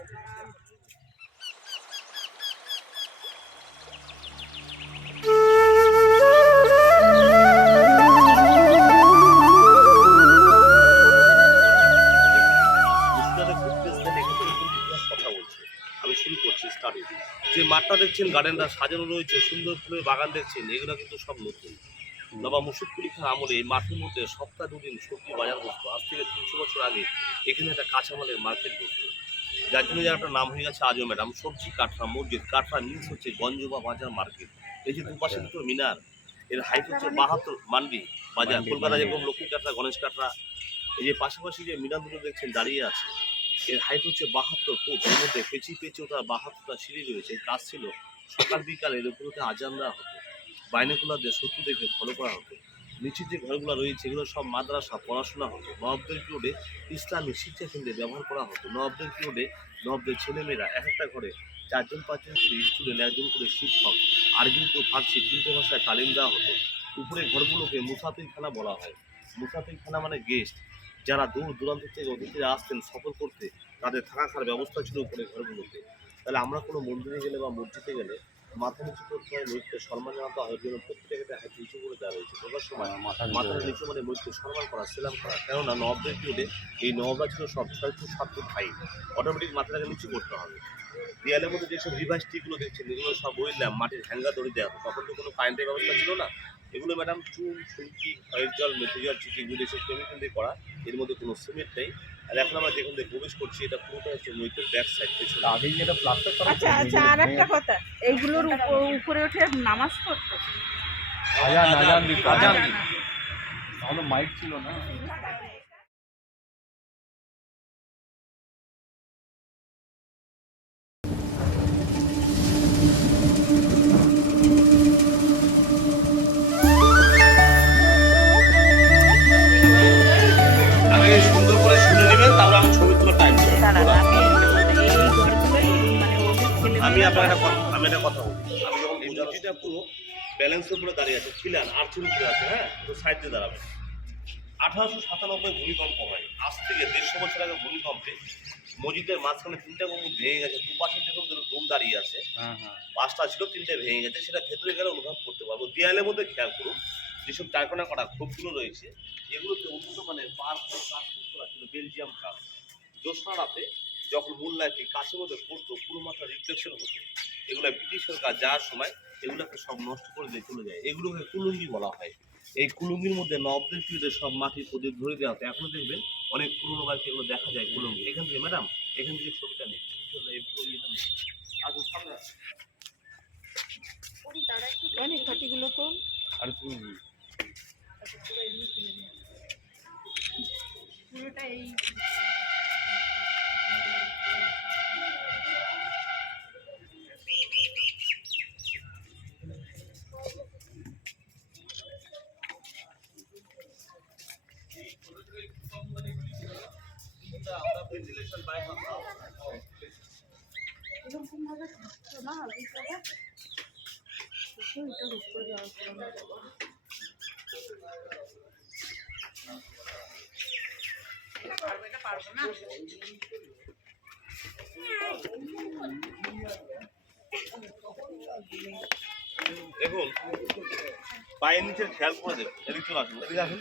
আমি শুরু করছি স্টাডি। যে মাঠটা দেখছেন গার্ডেনটা সাজানো রয়েছে, সুন্দর ফুলের বাগান দেখছেন, এগুলো কিন্তু সব নতুন। নবাব মুর্শিদকুলি খান আমলে এই মাঠের মধ্যে সপ্তাহ দুদিন সবজি বাজার বসতো। আজ থেকে 300 বছর আগে এখানে একটা কাঁচামালের মার্কেট বসতো, যার জন্য যার একটা নাম হয়ে গেছে আজও ম্যাডাম। সবজি কাঠরা মসজিদ কাঠরা মিন্স হচ্ছে গঞ্জ বা বাজার মার্কেট। এই যে দুপাশে দুটো মিনার, এর হাইট হচ্ছে 72 মান্ডি বাজার। কলকাতা যেরকম লক্ষ্মী কাঠরা গণেশ কাঠরা, এই যে পাশাপাশি যে মিনার দুটো দেখছেন দাঁড়িয়ে আছে, এর হাইট হচ্ছে 72 ফুট। এর মধ্যে পেঁচিয়ে পেঁচিয়ে ওটা 72টা সিঁড়ি রয়েছে। কাজ ছিল সকাল বিকাল এর উপরতে আজান দেওয়া হতো, বাইনাকুলার দিয়ে শত্রু দেখে ফলো করা হতো। নিচের যে ঘরগুলো রয়েছে এগুলো সব মাদ্রাসা, পড়াশোনা হতো। নবাবদের পিরিয়ডে ইসলামী শিক্ষা কেন্দ্রে ব্যবহার করা হতো। নবাবদের পিরিয়ডে নবাবদের ছেলেমেয়েরা এক একটা ঘরে 4জন 5জন করে স্টুডেন্ট, 1জন করে শিক্ষক, আরবি তো ফার্সি 3টে ভাষায় তালিম দেওয়া হতো। উপরে ঘরগুলোকে মুসাফিরখানা বলা হয়। মুসাফিরখানা মানে গেস্ট, যারা দূর দূরান্ত থেকে অতিথিরা আসতেন সফর করতে, তাদের থাকা খাওয়ার ব্যবস্থা ছিল উপরে ঘরগুলোতে। তাহলে আমরা কোনো মন্দিরে গেলে বা মসজিদে গেলে মাথা নিচু করতে হয়, মৃত্যু সম্মান জানাতে হয়। জন্য প্রত্যেকটা হাত নিচু করে দেওয়া রয়েছে। ঢোকার সময় মাথাটা নিচু মানে মৃত্যু সম্মান করা, সেলাম করা। কেননা নবাবদের পিরিয়ডে এই নবাবরা ছিল সব 6 ফুট 7 ফুট হাইট, অটোমেটিক মাথাটাকে নিচু করতে হবে। দেয়ালের মধ্যে যেসব রিভাইস টিগুলো দেখছেন এগুলো সব বললাম মাটির হ্যাঙ্গা দড়ি দেওয়া হতো। তখন তো কোনো কারেন্টের ব্যবস্থা ছিল না। এগুলো ম্যাডাম চুন, সুলকি, খয়ের জল, মেথি জল, চিকিগুলো এসব কেমিক্যাল দিয়ে করা। এর মধ্যে কোনো সিমেন্ট নেই। আর এখন আমরা যেখান থেকে প্রবেশ করছি এটা পুরোটা হচ্ছে মইতের ব্যাক সাইড পেছনে। আগে যেটা প্লাস্টার করা আচ্ছা আচ্ছা, আর একটা কথা, এইগুলোর উপরে উঠে নামাজ পড়তো। আজান দিত। তাহলে মাইক ছিল না। আগে সুন্দর করে শুনে নেবেন, তারপর আমি ছবি তোলার টাইম দেবো। আমি আপনার একটা কথা বলি। আমি যখন মসজিদটা পুরো ব্যালেন্সের উপরে দাঁড়িয়ে আছে, খিলান আর্চের উপরে আছে, হ্যাঁ, তো সাইড দিয়ে দাঁড়াবেন। 1897 ভূমিকম্প হয়। আজ থেকে 150 বছর আগে ভূমিকম্পে মসজিদের মাঝখানে 3টা গম্বুজ ভেঙে গেছে। দুপাশে যেরকম ডোম দাঁড়িয়ে আছে, 5টা ছিল, 3টে ভেঙে গেছে। সেটা ভেতরে গেলে অনুভব করতে পারবো। দেয়ালের মধ্যে খেয়াল করুন যেসব টাইকোনা করা খোপগুলো রয়েছে, এগুলোতে উন্নত মানের কাজ করা ছিল, বেলজিয়াম কাজ। জ্যোৎস্না রাতে যখন মূল লাইটটি কাছের মধ্যে পড়তো, পুরো মাথা রিফ্লেকশন হতো। এগুলো ব্রিটিশ সরকার যাওয়ার সময় এগুলোকে সব নষ্ট করে দিয়ে চলে যায়। এগুলোকে কুলুঙ্গি বলা হয়। এই কুলুঙ্গির মধ্যে নবাবদের পিরিয়ডে সব মাটির প্রদীপ ধরে দেওয়া হতো। এখনো দেখবেন অনেক পুরোনো বাড়িতে এগুলো দেখা যায় কুলুঙ্গি। এখান থেকে ম্যাডাম, এখান থেকে ছবিটা নেই, এই পুরো ইয়েটা নেই। আসুন সামনে আসুন। গুলো তো আর তুমি পুরোটা এই ভেন্টিলেশন বাইরে এরকম ভাবে থাকতো না, বিছানা এটার উপরে পারবো না। দেখুন পায়ের নিচে খেয়াল করে দেবেন। এদিকে চলে আসুন, এদিকে আসুন।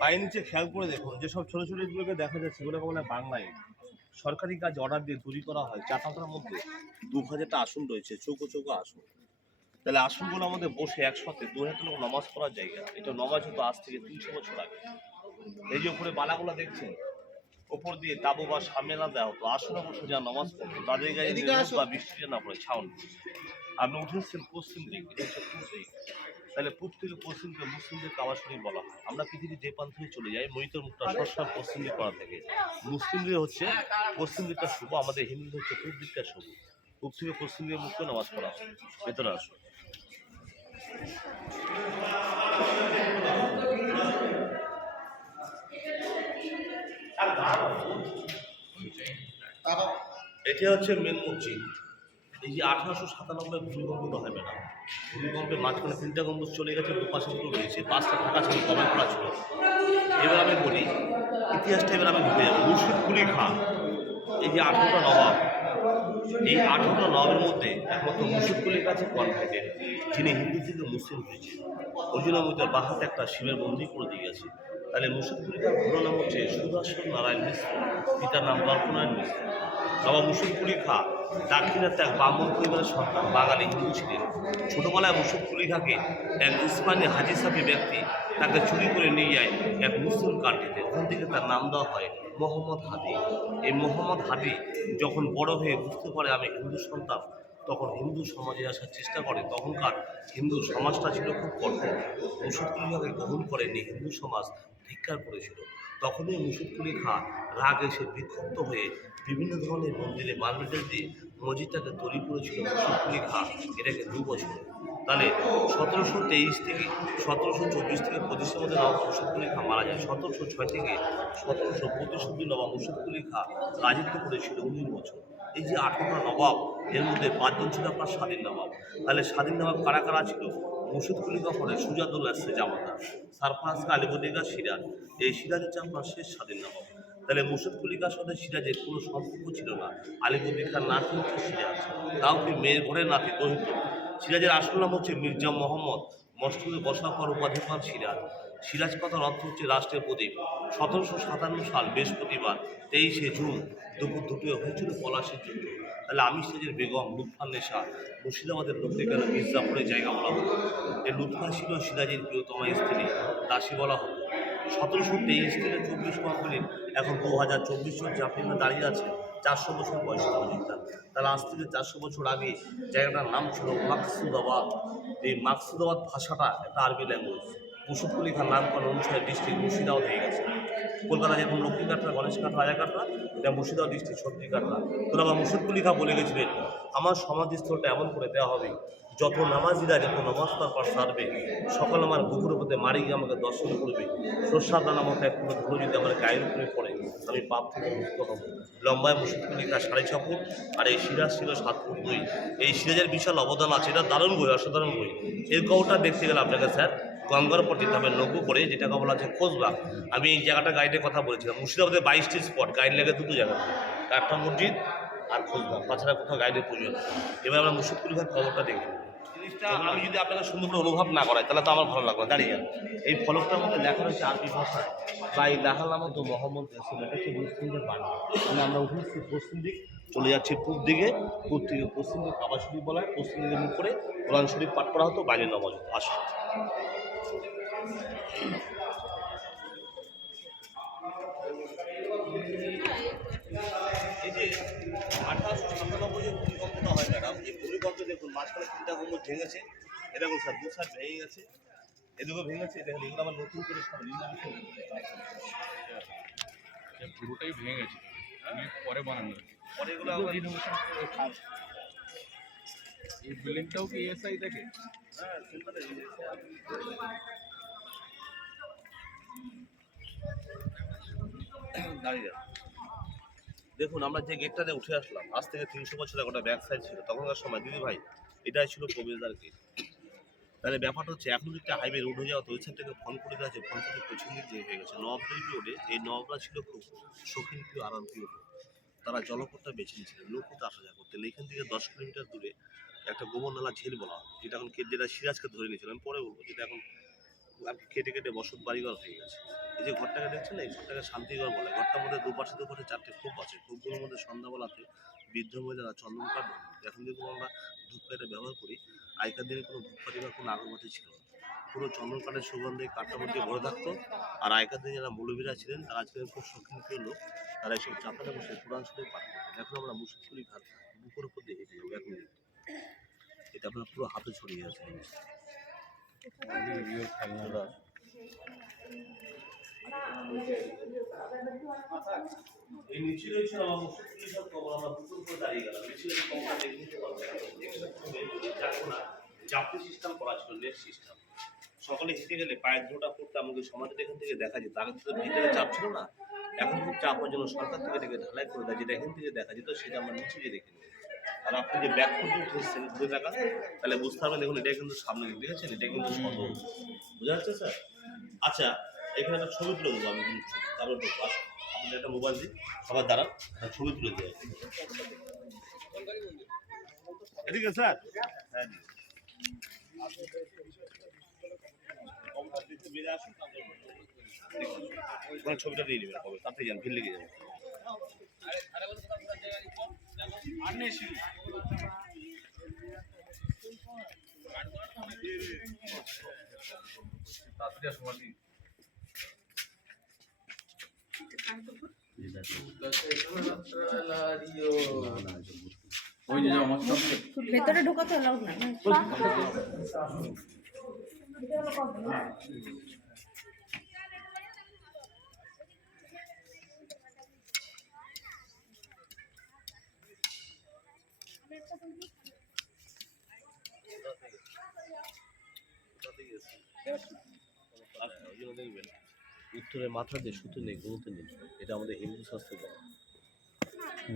পায়ের নিচে খেয়াল করে দেখুন, যেসব ছোট ছোট ইটগুলোকে দেখা যাচ্ছে সেগুলোকে বলে বাংলায় সরকারি কাজ অর্ডার দিয়ে তৈরি করা হয়। চারটার মধ্যে 2000টা আসন রয়েছে, চৌকো চৌকো আসন। তাহলে আসনগুলো আমাদের বসে একসাথে 2000 লোক নামাজ পড়ার জায়গা। এটা নামাজ হতো আজ থেকে 300 বছর আগে। এই যে উপরে বালাগুলো দেখছেন, ওপর দিয়ে তাবু বা সামনে দেওয়া হতো। আসনে বসে যা নামাজ পড়তো তাদের গায়ে বা বৃষ্টিতে না পড়ে ছাউন। আপনি উঠেছেন পশ্চিম দিক, এটা হচ্ছে পূর্ব দিক। তাহলে পূর্ব থেকে পশ্চিমকে মুসলিমদের কাবা শরীফ বলা হয়। আমরা পৃথিবীর যে প্রান্তে চলে যাই, মহিতের মুখটা সবসময় পশ্চিম দিক করা থেকে। মুসলিমদের হচ্ছে পশ্চিম দিকটা শুভ, আমাদের হিন্দুদের হচ্ছে পূর্ব দিকটা শুভ। পূর্ব থেকে পশ্চিম দিকে মুখ করে নামাজ পড়া হয়। ভেতরে আসো। এটা হচ্ছে মেন মসজিদ। এই যে 1897 ভূমিকম্প হয় ম্যাডাম, ভূমিকম্পে মাঝখানে 3টা গম্বুজ চলে গেছে, দুপাশে দুটো রয়েছে, 5টা ফাঁকা ছিল, কবে করা ছিল। এবার আমি বলি ইতিহাসটা এবার আমি ঘুরে যাবো। মুর্শিদ কুলি খাঁ, এই যে 18টা নবাব, এই 18টা নবাবের মধ্যে একমাত্র মুর্শিদ কুলির কাছে কনফিডেন্ট, যিনি হিন্দু থেকে মুসলিম হয়েছে। ওই জন্য আমি তার বাহাতে একটা শিবের মন্দির করে দিয়ে গেছি। তাহলে মুর্শিদ কুলি খাঁর পুরো নাম হচ্ছে সুদর্শন নারায়ণ মিশ্র, পিতার নাম দর্পনারায়ণ মিশ্র। নবাব মুর্শিদ কুলি খাঁ দাক্ষিণাত্য এক ব্রাহ্মণ পরিবারের সন্তান, বাঙালি হিন্দু ছিলেন। ছোটবেলায় মুর্শিদ কুলি খাঁকে এক ইসলামী হাজি সাফি ব্যক্তি তাকে চুরি করে নিয়ে যায় এক মুসলিম কান্ট্রিতে। ওখান থেকে তার নাম দেওয়া হয় মোহাম্মদ হাদি। এই মোহাম্মদ হাদি যখন বড় হয়ে বুঝতে পারে আমি হিন্দু সন্তান, তখন হিন্দু সমাজে আসার চেষ্টা করে। তখনকার হিন্দু সমাজটা ছিল খুব কঠোর, মুর্শিদ কুলি খাঁকে গ্রহণ করেনি, হিন্দু সমাজ ধিক্কার করেছিল। তখনই মুর্শিদ কুলি খাঁ রাগ এসে বিক্ষুব্ধ হয়ে বিভিন্ন ধরনের মন্দিরে মার্বেল দিয়ে মসজিদটাকে তৈরি করেছিল মুর্শিদ কুলি খাঁ, এটাকে 2 বছর। তাহলে 1723 থেকে 1724 থেকে 25-এর মধ্যে নবাব মুর্শিদ কুলি খাঁ মারা যায়। 1706 থেকে 1725 অব্দি নবাব মুর্শিদ কুলি খাঁ রাজত্ব করেছিল 19 বছর। এই যে 18টা নবাব, এর মধ্যে 5 জন ছিল আপনার স্বাধীন নবাব। তাহলে স্বাধীন নবাব কারা কারা ছিল? মুর্শিদ কুলি খাঁ পরে সুজাতুল্লাহ জামাতা, সারফরাজ খাঁ আলিবর্দী খাঁ সিরাজ। এই সিরাজ হচ্ছে আপনার শেষ স্বাধীন নবাব। তাহলে মুর্শিদ কুলি খাঁর সাথে সিরাজের কোনো সম্পর্ক ছিল না। আলিবর্দী খাঁর নাতি হচ্ছে সিরাজ, তাও কি মেয়ের ঘরের নাতি দহিত। সিরাজের আসল নাম হচ্ছে মির্জা মোহাম্মদ মসজিদে বসার পর উপাধি পান সিরাজ। সিরাজ কথার অর্থ হচ্ছে রাষ্ট্রের প্রদীপ। 1757 সাল বৃহস্পতিবার 23শে জুন দুপুর 2টোয় হয়েছিল পলাশীর যুদ্ধ। তাহলে আমি সিরাজের বেগম লুৎফান্নেসা মুর্শিদাবাদের লোকদের কেন মির্জাপুরের জায়গা বলা হতো। এই লুৎফা ছিল সিরাজের প্রিয়তমা স্ত্রী, দাসী বলা হতো। 1723 থেকে 24 কমপ্লিট, এখন 2024 চলছে, আপনি এখানে দাঁড়িয়ে আছেন 400 বছর বয়স মসজিদটা। তাহলে আজ থেকে 400 বছর আগে জায়গাটার নাম ছিল মাকসুদাবাদ। এই মাকসুদাবাদ ভাষাটা একটা আরবি ল্যাঙ্গুয়েজ। মুর্শিদ কুলি খাঁর নামকরণ অনুসারে ডিস্ট্রিক্ট মুর্শিদাবাদ হয়ে গেছে। কলকাতা যেরকম লক্ষ্মীকাটরা, গণেশকাটরা, রাজাকাটরা, এটা মুর্শিদাবাদ ডিস্ট্রিক্ট সবজিকাটরা। তো আবার মুর্শিদ কুলি খাঁ বলে গেছিলেন, আমার সমাধিস্থলটা এমন করে দেওয়া হবে, যত নামাজিরা যত নমস্কার পর সারবে, সকাল আমার বুকুর উপরে মারি গিয়ে আমাকে দর্শন করবে। সর্ষার দানা মতো এক কোনো ধুলো যদি আমার গায়ের উপরে পড়ে, আমি পাপ থেকে মুক্ত হব। লম্বায় মুর্শিদ কুলি খাঁ 6.5 ফুট, আর এই সিরাজ ছিল 7 ফুট 2। এই সিরাজের বিশাল অবদান আছে, এটা দারুণ বই, অসাধারণ বই। এর কবরটা দেখতে গেলে আপনাকে স্যার গঙ্গার উপর যেতে হবে নৌকো করে, যেটাকে বলা হচ্ছে খোঁজবাগ। আমি এই জায়গাটা গাইডের কথা বলেছিলাম, মুর্শিদাবাদে 22টি স্পট, গাইড লেগে 2টো জায়গা, একটা মসজিদ আর খোঁজবাগ, তাছাড়া কোথাও গাইডের প্রয়োজন। এবার আমরা মুর্শিদ কুলি খাঁর খবরটা দেখি। জিনিসটা আমি যদি আপনাকে সুন্দর করে অনুভব না করাই, তাহলে তো আমার ভালো লাগবে। দাঁড়িয়ে যান, এই ফলকটার মধ্যে লেখা রয়েছে আরবি ভাষায়, বা এই লাহাল নামক মোহাম্মদ রসুল, এটা হচ্ছে মুসলিমদের বাণী। মানে আমরা উঠেছি পশ্চিম দিক, চলে যাচ্ছি পূব দিকে, পূব থেকে পশ্চিম দিকে কাবা শরীফ বলা হয়, পশ্চিম দিকে মুখ করে কোরআন শরীফ পাঠ করা হতো, বাইরের নামাজ হতো। আসুন, এই যে 1897 যে ভূমিকম্পটা হয় ম্যাডাম, এই ভূমিকম্পে দেখুন মাঝখানে 3টা গম্বুজ ভেঙেছে। এ দেখুন স্যার, 2 সাইড ভেঙে গেছে, এদিকেও ভেঙেছে। দেখুন এগুলো আবার নতুন করে সব পুরোটাই ভেঙে গেছে, আমি পরে বানানো হয়েছে। পরে এগুলো আবার এই বিল্ডিংটাও কি এসআই দেখে? হ্যাঁ, চিন্তা নেই। দাঁড়িয়ে যান। দেখুন আমরা যে গেটটাতে উঠে আসলাম, আজ থেকে 300 বছর আগে ওটা ব্যাক সাইড ছিল। তখনকার সময় দিদি ভাই এটাই ছিল প্রবেশদ্বার গেট। তাহলে ব্যাপারটা হচ্ছে এখন যদি হাইওয়ে রোড হয়ে যাওয়া, তো ওই সাইড থেকে ফোন করে দেওয়া আছে, ফোন থেকে পেছন দিক দিয়ে হয়ে গেছে। নবাবদের পিরিয়ডে এই নবাবরা ছিল খুব শৌখিন প্রিয়, আরাম প্রিয় লোক। তারা জলপথটা বেছে নিয়েছিলেন, নৌকোতে আসা যাওয়া করতেন। এইখান থেকে 10 কিলোমিটার দূরে একটা গোবর নালা ঝিল বলা হয়, যেটা এখন যেটা সিরাজকে ধরে নিয়েছিল, আমি পরে বলবো, যেটা এখন আর কি কেটে কেটে বসত বাড়িঘর হয়ে গেছে। এই যে ঘরটাকে দেখছেন, এই ঘরটাকে শান্তিঘর বলে। ঘরটার মধ্যে দুপাশে 4টে কূপ আছে। কূপগুলোর মধ্যে সন্ধ্যাবেলাতে বৃদ্ধ মহিলারা চন্দন কাঠ, এখন যেরকম আমরা ধূপকাঠিটা ব্যবহার করি, আগেকার দিনে কোনো ধূপকাঠি বা কোনো আগরবাতি ছিল না। পুরো চন্দন কাঠের সুগন্ধে কাঠটার মধ্যে ভরে থাকতো। আর আগেকার দিনে যারা মৌলবীরা ছিলেন, তারা ছিলেন খুব শৌখিন প্রিয় লোক। তারা এসব চাপাতে বসে কোরআন শরীফ পাঠ করতেন। এখন আমরা মুর্শিদ কুলি খাঁর বুকের উপর দিয়ে হেঁটে যাবো 1 মিনিট। এটা আপনার পুরো হাতে ছড়িয়ে আছে। এই নিচে রয়েছে আমার মুর্শিদ কুলি খাঁর কবর। আমরা বুকের উপর দাঁড়িয়ে গেলাম, নিচে কবরটা দেখে নিতে পারবেন। যাত্রী সিস্টেম করা ছিল, নেট সিস্টেম। সকালে হেঁটে গেলে পায়ের ধুলোটা পড়তে আমাকে সমাজে এখান থেকে দেখা যেত। আগে তো ভিতরে চাপ ছিল না, এখন খুব চাপ হওয়ার জন্য সরকার থেকে এটাকে ঢালাই করে দেয়, যেটা এখান থেকে দেখা যেত সেটা আমরা নিচে গিয়ে দেখে নিই। আর আপনি যে ব্যাক ফুটে উঠে এসেছেন ঘুরে দেখা, তাহলে বুঝতে পারবেন। দেখুন এটা কিন্তু সামনে দেখেছেন, এটা কিন্তু সদর, বোঝা যাচ্ছে স্যার? আচ্ছা, এখানে একটা ছবি তুলে দেবো আমি কিন্তু তারপর ঢুকবো। আসুন, আপনাদের একটা মোবাইল দিই, সবার দ্বারা ছবি তুলে দেয়। এদিকে স্যার, হ্যাঁ জি। বেড়ে আসুন, তারপর ছবিটা নিয়ে নেবেন, কবে তাতে যান, ভিড় লেগে যাবে। ভেতরে ঢোকাতে এলাও না। দেখবেন উত্তরে মাথা দিয়ে সুতো নেই, গুরুত্ব নেই, এটা আমাদের হিন্দু শাস্ত্রে বলে।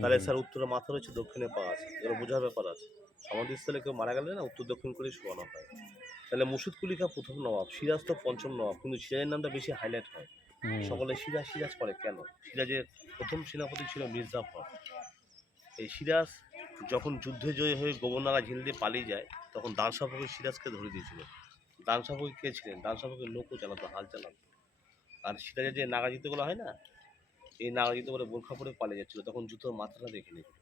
তাহলে স্যার উত্তরে মাথা রয়েছে, দক্ষিণে পা আছে, এগুলো বোঝার ব্যাপার আছে। সমাধিস্থলে কেউ মারা গেলে না উত্তর দক্ষিণ করে শোয়ানো হয়। তাহলে মুর্শিদকুলি খাঁ প্রথম নবাব, সিরাজ তো পঞ্চম নবাব, কিন্তু সিরাজের নামটা বেশি হাইলাইট হয়। সকলে সিরাজ সিরাজ করে কেন? সিরাজের প্রথম সেনাপতি ছিল মির্জাফর। এই সিরাজ যখন যুদ্ধে জয়ী হয়ে গভর্নরা ঝিল দিয়ে পালিয়ে যায়, তখন দানসাফকে সিরাজকে ধরে দিয়েছিল। দানসাফক কে ছিলেন? দানসাফকের লোকও চালাতো, হাল চালাতো। আর সিরাজের যে নাগাজিতগুলো হয় না, এই নাগাজিত করে বোরখা পরে পালিয়ে যাচ্ছিল, তখন জুতোর মাথাটা দেখে নিয়েছিল।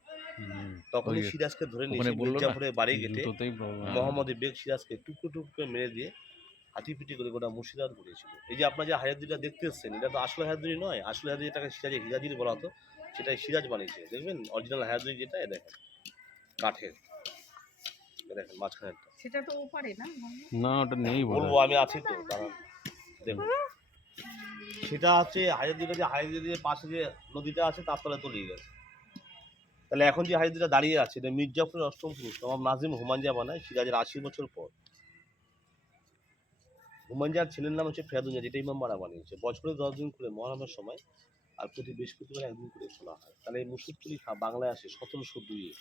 তখনই সিরাজকে ধরে নিয়ে মির্জাফরের বাড়ি গেটে মোহাম্মদ বেগ সিরাজকে টুকরো টুকরো করে মেরে দিয়ে হাতিপিটি করে গোটা মুর্শিদাবাদ ঘুরিয়েছিল। এই যে আপনার যে হায়াতদিটা দেখতে এসছেন, এটা তো আসলে হায়াতদি নয়, আসলে হায়াতদি যেটাকে সিরাজে হিরাজির বলা হতো, সেটাই সিরাজ বানিয়েছে। দেখবেন অরিজিনাল হায়াতদি যেটা, এ দেখেন কাঠের, দেখেন মাঝখানেরটা। সেটা তো ওপারে না? না ওটা নেই বলবো, আমি আছি তো, দাঁড়ান দেখুন। সেটা হচ্ছে হায়াতদিটা, যে হায়াতদির পাশে যে নদীটা আছে তার তলায় তলিয়ে গেছে। তাহলে এখন যে হায়াতদিটা দাঁড়িয়ে আছে, এটা মির্জাফরের অষ্টম পুরুষ নবাব নাজিম হুমায়ুন বানায় সিরাজের 80 বছর পর। হুমায়ুন ছেলের নাম হচ্ছে ফেরাদুনিয়া, যেটা ইমাম বাড়া বানিয়েছে। বছরে 10 দিন করে মহরমের সময়, আর প্রতি বৃহস্পতিবার একদিন করে খোলা হয়। তাহলে এই মুর্শিদকুলি খাঁ বাংলায় আসে 1702-এ,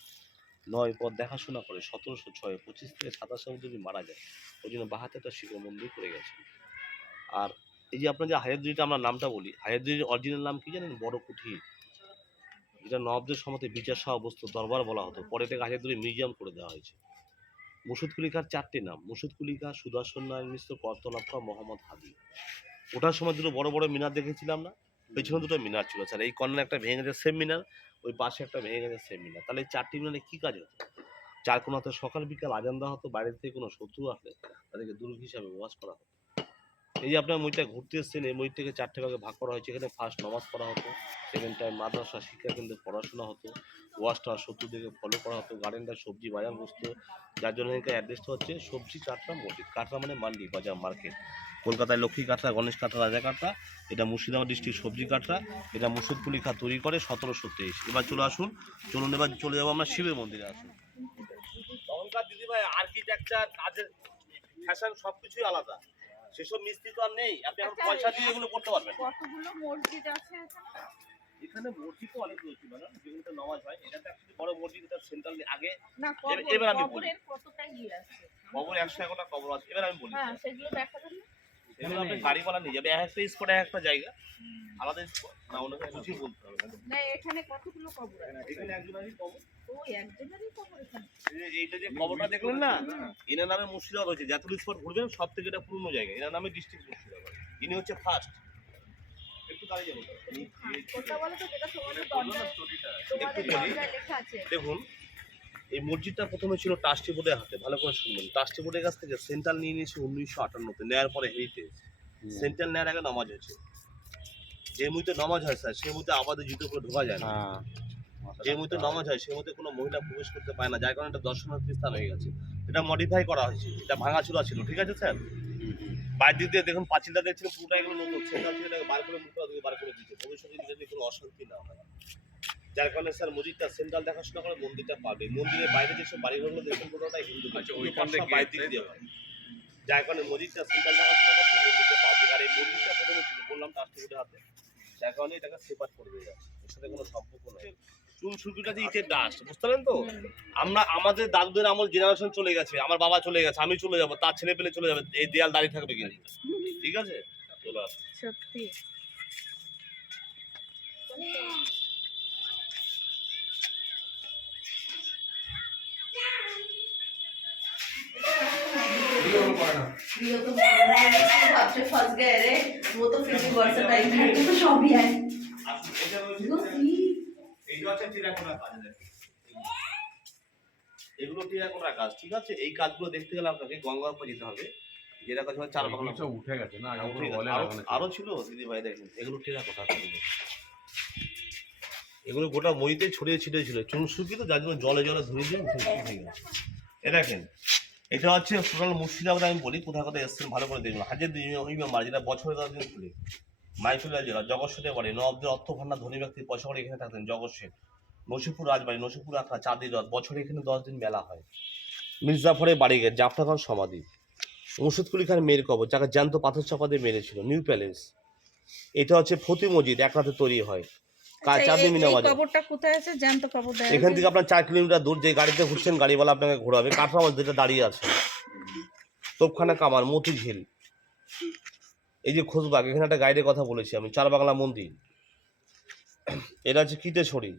9 পর দেখাশোনা করে 1706-এ 25 থেকে 27 অবধি মারা যায়। ওই জন্য 72টা শিব মন্দির করে গেছে। আর এই যে আপনার যে হায়াতদিটা আমরা নামটা বলি, হায়াতদির অরিজিনাল নাম কি জানেন? বড় কুঠির, যেটা নবাবদের সময়তে বিচার সভা বসতো, দরবার বলা হতো। পরে এটাকে হায়াতদি মিউজিয়াম করে দেওয়া হয়েছে। মুর্শিদকুলি খাঁর 4টে নাম: মুর্শিদকুলি খাঁ, সুদর্শন নারায়ণ মিশ্র, করতলাভ খাঁ, মোহাম্মদ হাদি। ওঠার সময় দুটো বড় বড় মিনার দেখেছিলাম না, পেছনে দুটো মিনার ছিল স্যার। এই কর্নারে একটা ভেঙে গেছে সেম মিনার, ওই পাশে একটা ভেঙে গেছে সেম মিনার। তাহলে এই 4টি মিনারে কী কাজ হতো? চার কোনাতে সকাল বিকাল আজান দেওয়া হতো, বাইরে থেকে কোনো শত্রু আসলে তাদেরকে দুর্গ হিসাবে ওয়াজ করা হতো। এই যে আপনার মইটা ঘুরতে এসছেন, এই মইটাকে 4টে ভাগে ভাগ করা হয়েছে। এখানে ফার্স্ট নামাজ পড়া হতো, সেকেন্ড টাইম মাদ্রাসা শিক্ষা কেন্দ্রে পড়াশোনা হতো, ওয়াজটা শত্রুদেরকে ফলো করা হতো, গার্ডেনটা সবজি বাজার বসতো। যার জন্য এখানকার অ্যাড্রেসটা হচ্ছে সবজি কাটরা মসজিদ। কাটরা মানে মান্ডি বাজার মার্কেট। কলকাতায় লক্ষ্মী কাটরা, গণেশ কাটরা, রাজা কাটরা, এটা মুর্শিদাবাদ ডিস্ট্রিক্ট সবজি কাটরা। এটা মুর্শিদকুলি খাঁ তৈরি করে 1723। এবার চলে আসুন, চলুন এবার চলে যাবো আমরা শিবের মন্দিরে। আসুন, তখনকার দিদিভাই আর্কিটেকচার, কাজের ফ্যাশন সবকিছুই আলাদা। সেসব মিস্ত্রি তো আর নেই, আপনি এখন পয়সা দিয়ে এগুলো করতে পারবেন। কতগুলো মসজিদ আছে এখানে মসজিদ তো অনেক রয়েছে ম্যাডাম, যেগুলোতে নামাজ হয়। এটা তো অ্যাকচুয়ালি বড় মসজিদ, এটা সেন্ট্রাল আগে। না, এবার আমি বলি, কবরের কতটা ইয়ে আছে? কবর 101টা কবর আছে। এবার আমি বলি, হ্যাঁ, সেগুলো দেখাবেন না? এগুলো আপনি গাড়িওয়ালা নিয়ে যাবে, এক একটা স্পট, এক একটা জায়গা আলাদা স্পট না, ওনাকে বুঝিয়ে বলতে হবে। না, এখানে কতগুলো কবর আছে? এখানে একজনেরই কবর। ওই একজনেরই কবর এখানে? এইটা যে কবরটা দেখলেন না, এনার নামে মুর্শিদাবাদ হয়েছে। যতগুলো স্পট ঘুরবেন সব থেকে এটা পুরনো জায়গা, এনার নামে ডিস্ট্রিক্ট মুর্শিদাবাদ। ইনি হচ্ছে ফার্স্ট। একটু দাঁড়িয়ে যাবো, কথা বলো তো, যেটা তোমাদের দরজায় লেখা আছে। দেখুন এই মসজিদটা প্রথমে ছিল ট্রাস্টি বোর্ডের হাতে। ভালো করে শুনবেন, ট্রাস্টি বোর্ডের কাছ থেকে সেন্ট্রাল নিয়ে নিয়েছে 1958-তে। নেওয়ার পরে হেরিটেজ। সেন্ট্রাল নেওয়ার আগে নামাজ হয়েছে। যে মুহূর্তে নামাজ হয় স্যার, সেই মুহূর্তে আমাদের জুতো করে ঢোকা যায় না। যে মুহূর্তে নামাজ হয় সেই মুহূর্তে কোনো মহিলা প্রবেশ করতে পারে না, যার কারণে এটা দর্শনার্থী স্থান হয়ে গেছে। এটা মডিফাই করা হয়েছে, এটা ভাঙাচোরা ছিল, ঠিক আছে স্যার। বাইরের দিক দিয়ে দেখুন পাঁচিলটা দেখছিলেন, পুরোটা এগুলো নতুন। সেন্ট্রাল থেকে এটাকে বার করে মুখটা বার করে দিচ্ছে, ভবিষ্যতে যদি কোনো অশান্তি না হয়। যার কারণে স্যার মসজিদটা সেন্ট্রাল দেখাশোনা করে মন্দিরটা পাবে। মন্দিরের বাইরে যেসব বাড়িঘরগুলো দেখুন পুরোটাই হিন্দু, বাইরের দিক দিয়ে হয়। যার কারণে মসজিদটা সেন্ট্রাল দেখাশোনা করছে, মন্দিরটা পাবে। আর এই মন্দিরটা প্রথমে ছিল, বললাম ট্রাস্টিবোর্ডের হাতে, যার কারণে এটাকে সেপারেট করে দিয়ে যাচ্ছে, এর সাথে কোনো সম্পর্ক নেই। চুন সুরকিটা যে ইটের ডাস্ট, বুঝতে পারলেন তো? আমাদের দাদুদের আমল জেনারেশন চলে গেছে, আমার বাবা চলে গেছে, আমি চলে যাবো, তার ছেলে পেলে চলে যাবে, এই দেয়াল দাঁড়িয়ে থাকবে কিন্তু, ঠিক আছে? চলে আসুন। সত্যি प्रियो तो आपसे फंस गए रे वो तो फिर भी वर्सेटाइल है तो सभी है আসুন, এটা রয়েছে এইটা হচ্ছে টেরাকোটা কাজ দেখুন। এগুলো টেরাকোটা কাজ, ঠিক আছে? এই কাজগুলো দেখতে গেলে আপনাকে গঙ্গাপুর যেতে হবে। যেটা কাজ হয় চার বাংলা। এগুলো সব উঠে গেছে না, আগে পুরো উঠে বলে গেছে। লাগানো ছিল। আরো ছিল দিদি ভাই, দেখুন এগুলো টেরাকোটা কাজগুলো। এগুলো গোটা মইতে ছড়িয়ে ছিটিয়ে ছিল, চুনসুকি তো যার জন্য জলে জলে ধরে দিয়ে চুনসুকি হয়ে গেছে। এ দেখেন, এটা হচ্ছে টোটাল মুর্শিদাবাদ। আমি বলি কোথায় কোথায় এসছেন ভালো করে দেখুন। হাজার ইমাম যেটা বছরে 10 দিন খুলে মাইকুলা জেলা জগৎসের বাড়ি নবাবদের অর্থ ভান্ডার ধনী ব্যক্তি পয়সা করে এখানে থাকতেন জগৎসের। নসিপুর রাজবাড়ি, নসিপুর আখড়া, চাঁদির রথ, বছরে এখানে 10 দিন মেলা হয়। মির্জাফরের বাড়িঘাট, জাফর খান সমাধি, মুর্শিদকুলি খান মেয়ের কবর, যাকে জ্যান্ত পাথর চাপা দিয়ে মেরেছিল, নিউ প্যালেস। এটা হচ্ছে ফতি মসজিদ, এক রাতে তৈরি হয়। চাঁদনি মিনা বাজার। কবরটা কোথায় আছে? জ্যান্ত কবর দেয়া এখান থেকে আপনার 4 কিলোমিটার দূর, যে গাড়িতে ঘুরছেন গাড়িওয়ালা আপনাকে ঘোরাবে। কাঠরা মসজিদ যেটা দাঁড়িয়ে আছে, তোপখানা কামার, মতিঝিল, এই যে খোঁজবাগ, এখানে একটা গাইডের কথা বলেছি আমি, চার বাংলা মন্দির। এটা হচ্ছে কিটেছড়ি,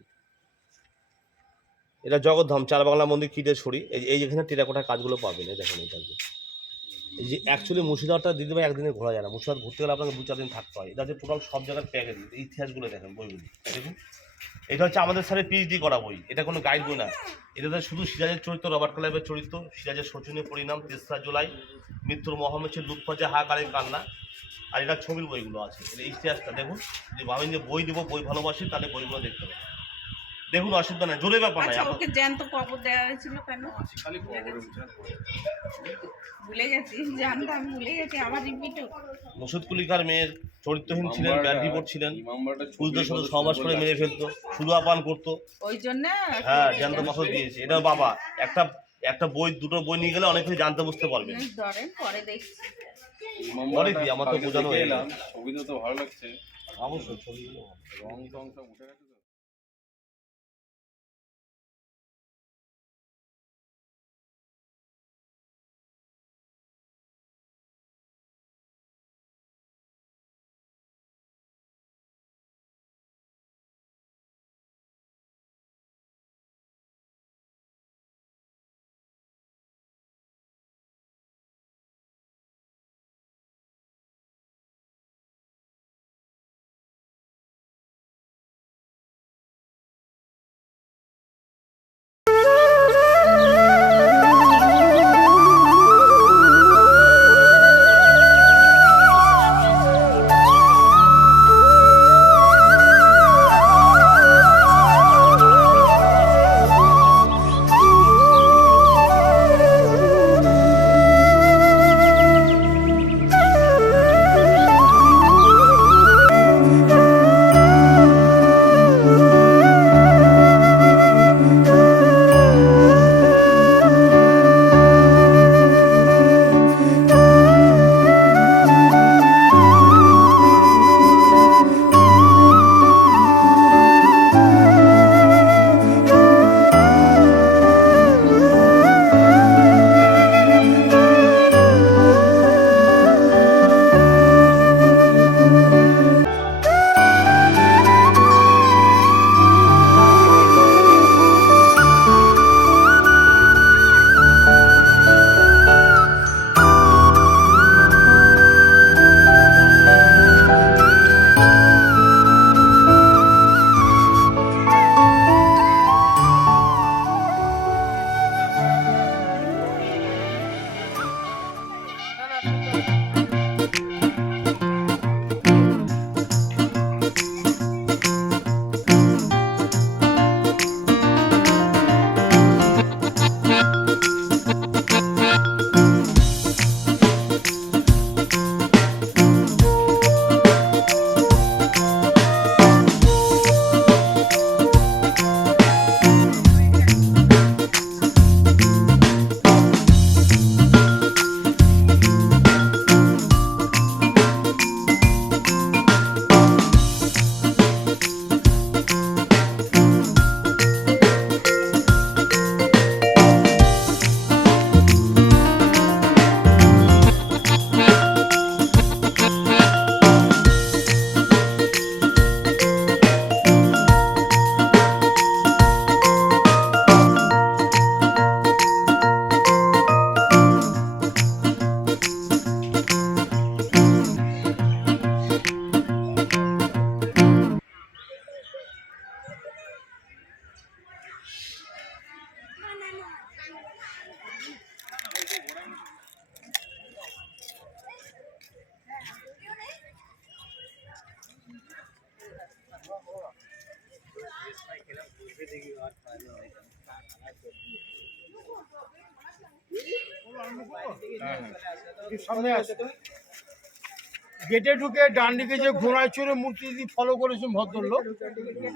এটা জগৎধাম, চার বাংলা মন্দির কিটেছড়ি। এই যেখানে টেরাকোটার কাজগুলো পাবেন, এই দেখেন এই কাজগুলো। এই যে অ্যাকচুয়ালি মুর্শিদাবাদটা দিদি ভাই একদিনে ঘোরা যায় না, মুর্শিদাবাদ ঘুরতে গেলে আপনাকে 2-4 দিন থাকতে হয়। এটা হচ্ছে টোটাল সব জায়গার প্যাকেজ। ইতিহাসগুলো দেখেন, বইগুলো দেখুন। এটা হচ্ছে আমাদের স্যারে পিএইচডি করা বই, এটা কোনো গাইড বই না। এটাতে শুধু সিরাজের চরিত্র, রবার্ট ক্লাইভের চরিত্র, সিরাজের শোচনীয় পরিণাম, 3রা জুলাই, মৃত্যুর মহামেশের লুৎফাজা হাহাকারের কান্না, আর এটা ছবির বইগুলো আছে। এটা ইতিহাসটা দেখুন। যদি ভাবেন যে বই দেবো, বই ভালোবাসি, তাহলে বইগুলো দেখতে হবে। দেখুন, অসুবিধা নাই, জোরে ব্যাপার নাই। আচ্ছা, ওকে জ্যান্ত কবর দেওয়া হয়েছিল কেন? খালি কবরের বিচার করে। ভুলে গেছি, জানতাম ভুলে গেছি, আবার রিপিট। মুর্শিদকুলি খার মেয়ের চরিত্রহীন ছিলেন, ব্যাড রিপোর্ট ছিলেন, ইমামবাড়াটা পুলিশদের সাথে সমাবেশ করে মেরে ফেলতো, সুরা পান করতো। ওই জন্য হ্যাঁ, জ্যান্ত পাথর দিয়েছে। এটা বাবা একটা বই, দুটো বই নিয়ে গেলে অনেক কিছু জানতে বুঝতে পারবেন। ধরেন পরে দেখছি। বলে কি, আমার তো বোঝানো হয়ে গেল। ছবিটা তো ভালো লাগছে, অবশ্যই ছবিগুলো রং টং সব উঠে গেছে তো। সামনে আসে গেটে ঢুকে ডান দিকে যে ঘোড়ায় চড়ে মূর্তি দিদি ফলো করেছেন ভদ্রলোক,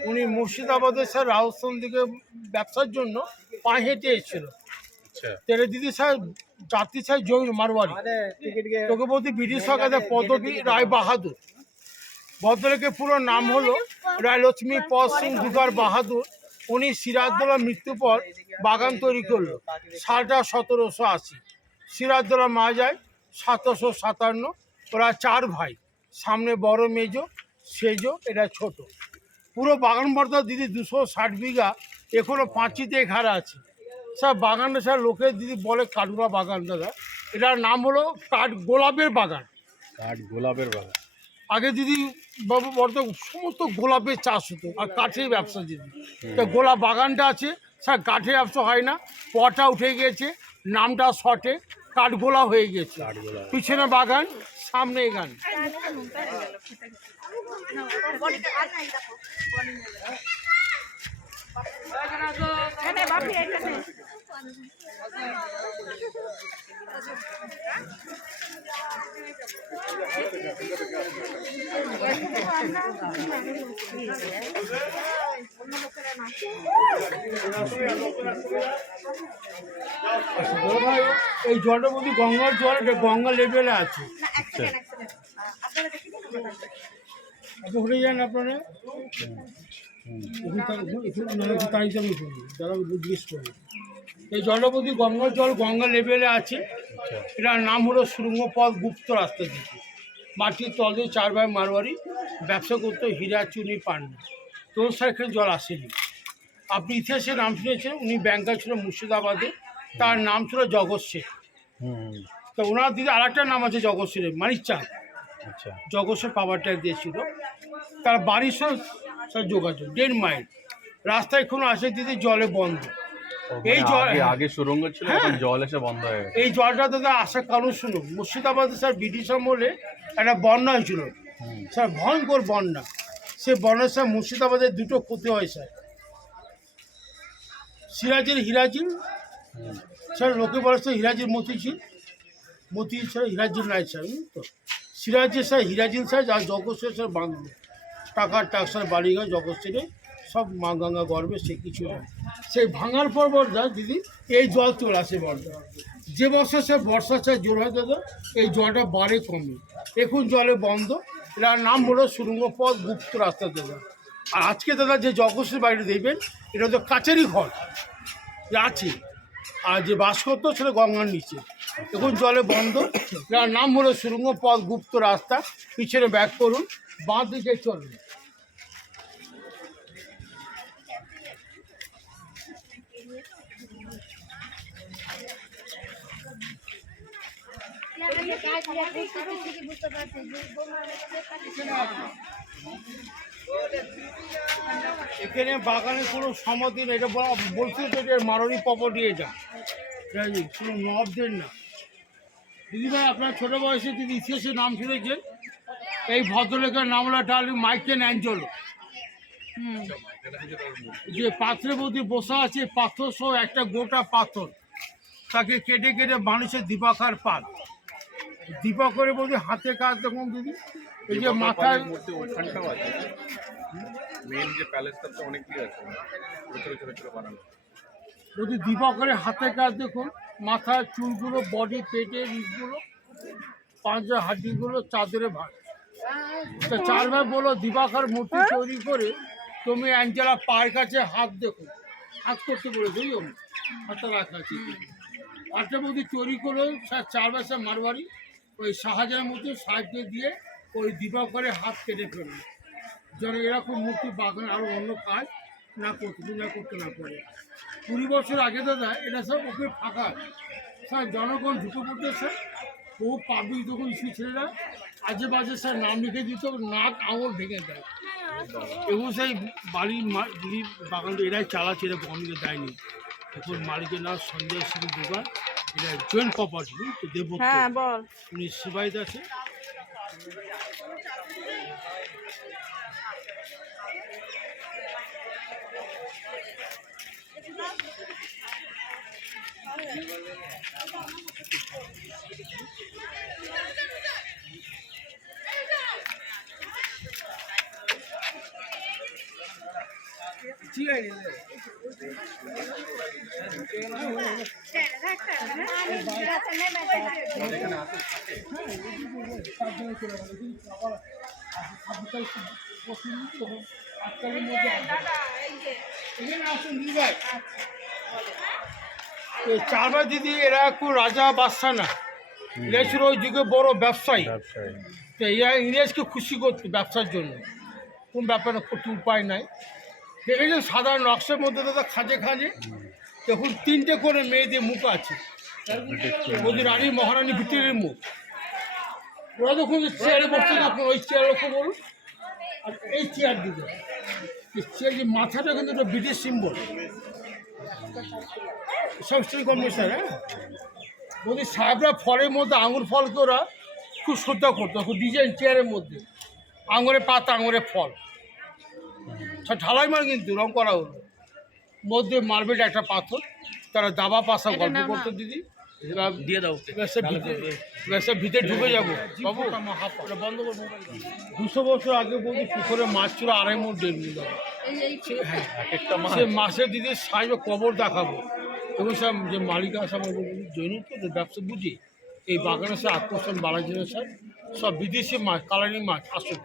উনি মুর্শিদাবাদের স্যার রাজস্থান দিকে ব্যবসার জন্য পায়ে হেঁটে এসেছিল। তেরে দিদি স্যার জাতি স্যার জৈন মারওয়ারি, তোকে বলতে ব্রিটিশ সরকারের পদবী রায় বাহাদুর। ভদ্রলোকের পুরো নাম হলো রায়লক্ষ্মী পদ সিং দুগার বাহাদুর। উনি সিরাজদৌল্লার মৃত্যুর পর বাগান তৈরি করলো সালটা 1780। সিরাজদৌল্লা মারা যায় 1757। ওরা 4 ভাই, সামনে বড় মেজো, সেজো, এটা ছোট। পুরো বাগান ভর্তা দিদি 260 বিঘা এখনো পাঁচিতে ঘাড়া আছে। স্যার বাগানটা স্যার লোকের দিদি বলে কাঠগোলা বাগান দাদা, এটার নাম হলো কাঠ গোলাপের বাগান। আগে দিদি বাবু বলতো সমস্ত গোলাপের চাষ হতো আর কাঠের ব্যবসা দিদি। তো গোলাপ বাগানটা আছে স্যার, কাঠের ব্যবসা হয় না, পটা উঠে গিয়েছে, নামটা শর্টে কাঠগোলা হয়ে গেছে। পিছনে বাগান, সামনে গান। এই জলটা বলছি গঙ্গার জল, এটা গঙ্গা লেভেলে আছে। আপনি ঘুরে যান আপনারা, যারা জিজ্ঞেস করবেন। এই জলটা বলছি গঙ্গার জল, গঙ্গা লেভেলে আছে। এটার নাম হলো সুরঙ্গ পথ, গুপ্ত রাস্তা দিকে। মাটির তল দিয়ে 4 ভাই মারোয়ারি ব্যবসা করতো, হীরা চুনি পান্না। তো স্যার এখানে জল আসেনি। আপনি ইতিহাসে নাম শুনেছেন, উনি ব্যাংকার ছিল মুর্শিদাবাদে, তার নাম ছিল জগৎ শেখ। তো ওনার দিদি আর একটা নাম আছে জগৎ শেখের, মানিক চাঁদ। জগৎ শেখ পাওয়ার ট্যাগ দিয়েছিল। তার বাড়ির সব যোগাযোগ 1.5 মাইল রাস্তা এখনো আসে দিদি, জলে বন্ধ। এই জল আগে সুরঙ্গ ছিল, এখন জল এসে বন্ধ হয়ে গেছে। এই জলটা দাদা আসার কারণ শুনুন, মুর্শিদাবাদে স্যার ব্রিটিশ আমলে একটা বন্যা হয়েছিল স্যার, ভয়ঙ্কর বন্যা। সে বন্যার স্যার মুর্শিদাবাদের 2টো ক্ষতি হয় স্যার, সিরাজের হিরাজির স্যার, লোকে বলে স্যার হিরাজির মতিঝিল, মতিঝিল স্যার হিরাজির নাই স্যার, তো সিরাজের স্যার হিরাজিল স্যার, যা জগৎসের স্যার বাংলা টাকার টাকসার বাড়িঘর জগৎসেরে সব মা গঙ্গা গর্বে, সে কিছু নয়। সেই ভাঙার পর বর্ষা দিদি এই জল চলে আসে বর্ষা। যে বছর সে বর্ষা স্যার জোর হয় দাদা, এই জলটা বাড়ে কমে, এখন জলে বন্ধ। এটার নাম হলো সুরঙ্গ পথ, গুপ্ত রাস্তা দাদা। আর আজকে দাদা যে জগৎসের বাড়িটা দেখবেন, এটা তো কাচেরই ঘর আছে, আর যে বাস করতো সেটা গঙ্গার নিচে, এখন জলে বন্ধ। যার নাম হলো সুরঙ্গ পথ, গুপ্ত রাস্তা। পিছনে ব্যাক করুন, বাঁ দিকে চলুন। এখানে বাগানে কোনো সমাধি নেই, এটা বলছি তো, এটা মারোয়ারি প্রপার্টি, এটা কোনো নবদের না। দিদিভাই আপনার ছোটো বয়সে দিদি ইতিহাসে নাম শুনেছেন, এই ভদ্রলোকের নাম হলো ডালি মাইকেল অ্যাঞ্জেলো। যে পাথরের মধ্যে বসা আছে, পাথর সহ একটা গোটা পাথর, তাকে কেটে কেটে মানুষের দীপাকার পাত। দীপাকরের মধ্যে হাতে কাজ দেখুন দিদি, এই যে মাথায় মূর্তি ওখানটাও আছে, মেন যে প্যালেসটা তো অনেকগুলো আছে, ছোট ছোট ছোট বানানো। যদি দীপাকরের হাতে কাজ দেখুন, মাথার চুলগুলো, বডি, পেটের ইটগুলো, পাঁজা হাড্ডিগুলো চাদরে ভাগ। তো 4 ভাই বলো দীপাকর মূর্তি তৈরি করে তুমি অ্যাঞ্জেলা পায়ের কাছে হাত দেখো, হাত করতে বলেছো, হাতটা রাখা আছে। একটা মূর্তি তৈরি করে স্যার 4 ভাই স্যার মারওয়ারি ওই শাহজাহানের মধ্যে সাহায্য দিয়ে ওই দীপাকরের হাত কেটে ফেলবে, যেন এরকম মূর্তি বাগান আরও অন্য কাজ না করতে না পারে। 20 বছর আগে দাদা এটা সব ওকে ফাঁকা স্যার, জনগণ ঢুকে পড়তে স্যার, বহু পাবলিক যখন স্কুল ছেলেরা আজে বাজে স্যার নাম লিখে দিত, নাক আঙুল ভেঙে দেয়। এবং সেই বাড়ির বাগানটা এরাই চালাচ্ছে, এটা গভর্নমেন্টকে দেয়নি। এখন মালিকের নাম সঞ্জয় সিং দোকান, এটা জয়েন্ট প্রপার্টি, তো দেবত্ব, উনি সিবাইতে আছে। এই চারবার দিদি এরা একটু রাজা বাদশা না, এরা ছিল ওই যুগে বড় ব্যবসায়ী। তো এরা ইংরেজকে খুশি করতো ব্যবসার জন্য, কোন ব্যাপারে করতে উপায় নাই। দেখেছেন সাধারণ নকশের মধ্যে তো খাঁজে খাঁজে দেখুন 3টে করে মেয়েদের মুখ আছে, ওদের রানী মহারানী ভিতরের মুখ। ওরা যখন চেয়ারে বসছে তখন ওই চেয়ার লক্ষ্য করুন, আর এই চেয়ার দিকে চেয়ার যে মাথাটা কিন্তু একটা ব্রিটিশ সিম্বল, সব স্টেট কমিশন। হ্যাঁ, বলছি সাহেবরা ফলের মধ্যে আঙুর ফলকে ওরা খুব শ্রদ্ধা করতো, খুব ডিজাইন চেয়ারের মধ্যে আঙুরে পাতা আঙুরে ফল, সব ঢালাই মার কিন্তু রং করা হলো, মধ্যে মার্বেল একটা পাথর, তারা দাবা পাশা গল্প করতো দিদি। দিয়ে দাও ব্যবসার ভিতরে ঢুকে যাবো বাবু, বন্ধ করবো। 200 বছর আগে বলছি পুকুরে মাছ ছিল 2.5 মুঠ 1.5 মুঠ। সে মাছের দিদির সাইজে কবর দেখাবো, এবং সব যে মালিক আছে আমার জৈন তো ব্যবসা বুঝি, এই বাগানে সে আকর্ষণ বাড়ার জন্য সব বিদেশি মাছ, কালারিং মাছ আসুন।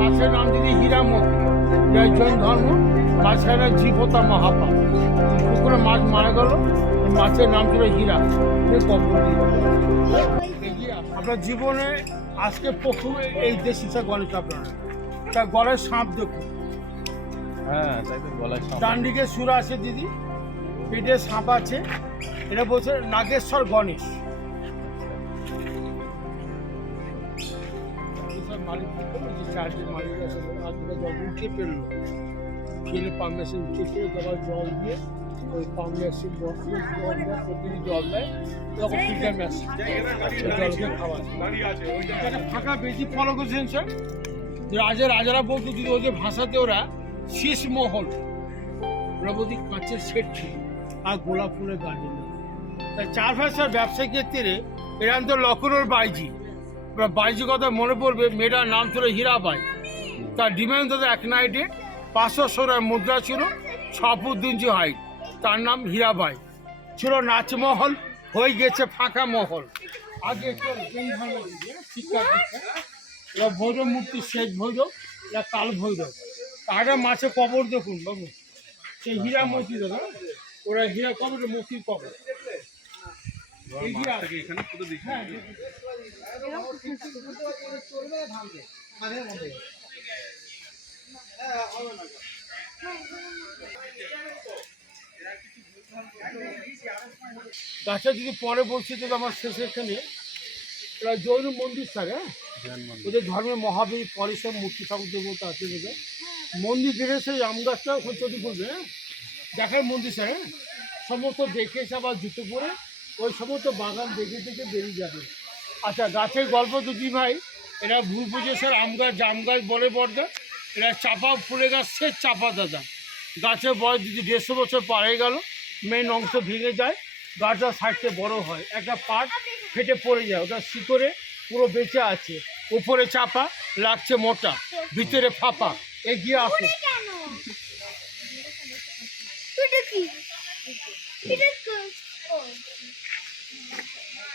মাছের নাম দিদি হীরামতি, জৈন ধর্ম। মাঝখানে জীবতা মহাপাপ, পুকুরে মাছ মারা গেল, মাছের নাম ছিল হীরা। আপনার জীবনে আজকে প্রথম এই দেশি গণেশ আপনারা, তার গলায় সাপ দেখুন। হ্যাঁ, তাই তো গলায় সাপ। ডান দিকে সুরা আছে দিদি, পেটে সাপ আছে। এটা বলছে নাগেশ্বর গণেশ। মালিক যে চার্জের মালিক আছে, আজকে জল উঠে ফেললো, ফেলে পাম্প মেশিন উঠে ফেলে তারপর জল দিয়ে ওই পাম্প মেশিন বসিয়ে জল দেয়, প্রতিদিন জল দেয়, তখন ফিল্টার মেশিন জলকে খাওয়ায়। একটা ফাঁকা বেশি ফলো করছেন স্যার, রাজারা বলতো যদি ওদের ভাষাতে ওরা শীষমহল, ওরা বলছি কাঁচের সেট ছিল আর গোলাপ ফুলের গার্ডেন। তাই 4 ভাষার ব্যবসায়িক ক্ষেত্রে এরাম তো লখনৌর বাইজি, বাইজি কথা মনে পড়বে, মেয়েটার নাম ছিল হীরাবাই। তার ডিমান্ড হতো এক নাইটে 500 সোনার মুদ্রা ছিল, 6 ফুট 2 ইঞ্চি হাইট। তার নাম হীরাবাই। ছিল নাচমহল, হয়ে গেছে ফাঁকা মহল। আগে শিক্ষা এরা ভৈরব মূর্তি, শেষ ভৈরব, এরা কাল ভৈরব। তারা মাছে কবর দেখুন বাবু, সেই হীরা মূর্তি দাদা, ওরা হীরা কবর, মূর্তির কবর। এখানে পুরো দেখি। হ্যাঁ গাছটা যদি পরে বলছি তো আমার শেষে এখানে ওরা জৈন মন্দির স্যার, হ্যাঁ ওদের ধর্মের মহাবীর পরে সব মূর্তি ঠাকুর দেবতা আছে ওদের মন্দির ঘিরে সেই আম গাছটা ওখানে তৈরি করবে, হ্যাঁ দেখার মন্দির স্যার, হ্যাঁ সমস্ত দেখে এসে আবার জুতো পরে ওই সমস্ত বাগান দেখে দেখে বেরিয়ে যাবে। আচ্ছা গাছের গল্প দুটি ভাই, এরা ভুল বুঝে স্যার আম গাছ জাম গাছ বলে বড়দা, এরা চাপা ফুলে গাছ সে চাপা দাদা। গাছের বয়স যদি 150 বছর পার হয়ে গেল মেন অংশ ভেঙে যায়, গাছটা সাইডে বড় হয়, একটা পাট ফেটে পড়ে যায়, ওটা শিকড়ে পুরো বেঁচে আছে, উপরে চাপা লাগছে মোটা, ভিতরে ফাঁপা, এগিয়ে আসে।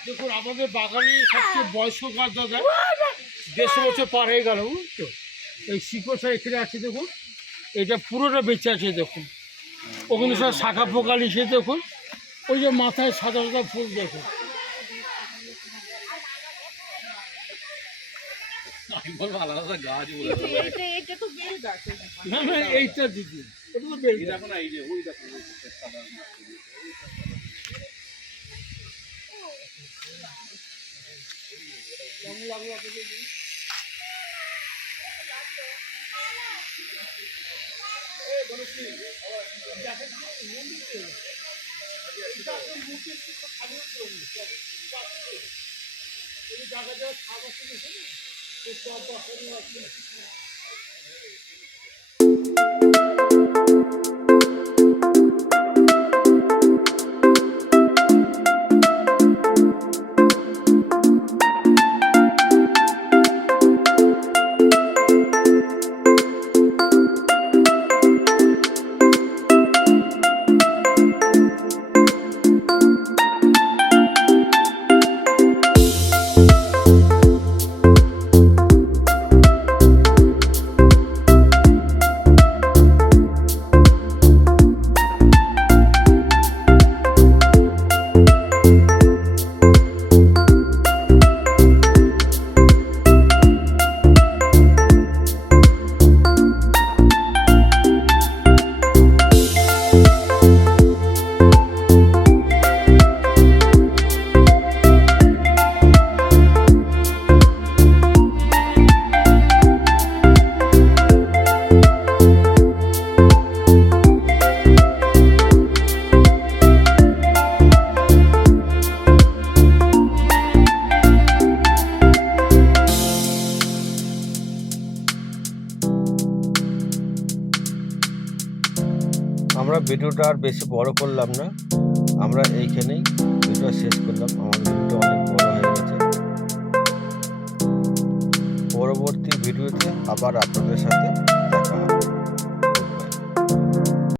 দেখুন আমাদের বাগানে সবচেয়ে বয়স্ক গাছ দাদা, 150 বছর পার হয়ে গেল, বুঝছো এই শিকড়টা এখানে আছে দেখুন, এটা পুরোটা বেঁচে আছে দেখুন, ওখানে সব শাখা পোকা লিখে দেখুন, ওই যে মাথায় সাদা সাদা ফুল দেখুন। এটা তো বেল গাছ। না না এইটা দিদি, এটা তো বেল গাছ। দেখো না এই যে ওই দেখো সাদা কেমন লাগলো আপনাদের? আমরা ভিডিওটা আর বেশি বড় করলাম না, আমরা এইখানেই ভিডিওটা শেষ করলাম। আমাদের ভিডিওটা অনেক বড় হয়ে গেছে। পরবর্তী ভিডিওতে আবার আপনাদের সাথে দেখা হবে।